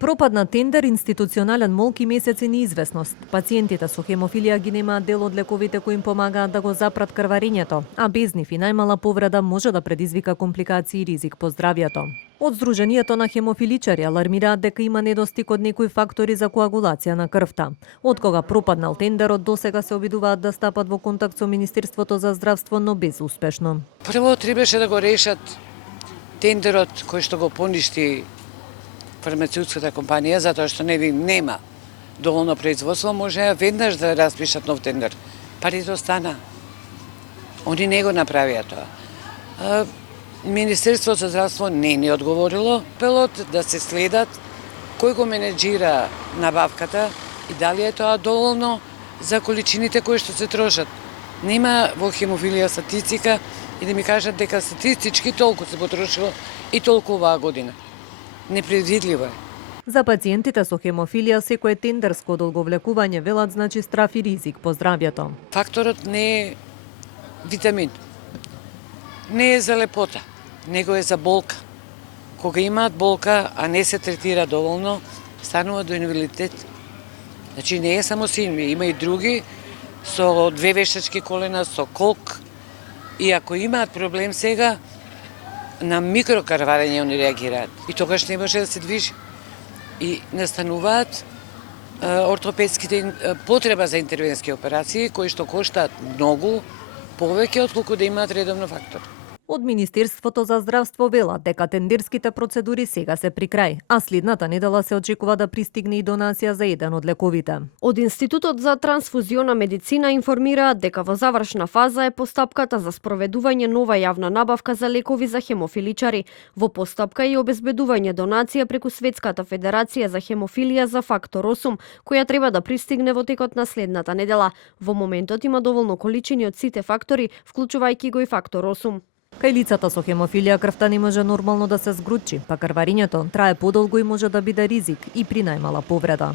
Пропадна тендер, институционален молк и месеци неизвестност. Пациентите со хемофилија ги немаат дел од лековите кои им помагаат да го запрат крварењето, а без нив и најмала повреда може да предизвика компликации и ризик по здравјето. Од Сдруженијето на хемофиличари алармираат дека има недостиг од некои фактори за коагулација на крвта. Од кога пропаднал тендерот, досега се обидуваат да стапат во контакт со Министерството за здравство, но безуспешно. Прво требаше да го решат тендерот кој што го поништи фармацеутската компанија, затоа што нема доволно производство, може веднаш да распишат нов тендер. Парите остана. Они не го направија тоа. Министерството за здравство не ни одговорило. Апелот да се следат кој го менеджира набавката и дали е тоа доволно за количините кои што се трошат. Нема во хемофилија статистика и да ми кажат дека статистички толку се потрошило и толку оваа година. Непредвидливо е. За пациентите со хемофилија секое тендерско одолговлекување велат значи страф и ризик по здравјето. Факторот не е витамин, не е за лепота, него е за болка. Кога имаат болка, а не се третира доволно, станува до инвалидитет. Значи не е само синви, има и други со две вештачки колена, со колк. И ако имаат проблем сега, на микрокрварење они реагираат. И тогаш не може да се движи. И настануваат ортопедските потреба за интервенски операции, кои што коштаат многу повеќе отколку да имаат редовно фактор. Од Министерството за здравство велат дека тендерските процедури сега се при крај, а следната недела се очекува да пристигне и донација за еден од лековите. Од Институтот за трансфузиона медицина информираат дека во завршна фаза е постапката за спроведување нова јавна набавка за лекови за хемофиличари. Во постапка е и обезбедување донација преку Светската федерација за хемофилија за фактор 8, која треба да пристигне во текот на следната недела. Во моментот има доволно количини од сите фактори, вклучувајќи го и фактор 8. Кај лицата со хемофилија крвта не може нормално да се згручи, па крварењето трае подолго и може да биде ризик и при најмала повреда.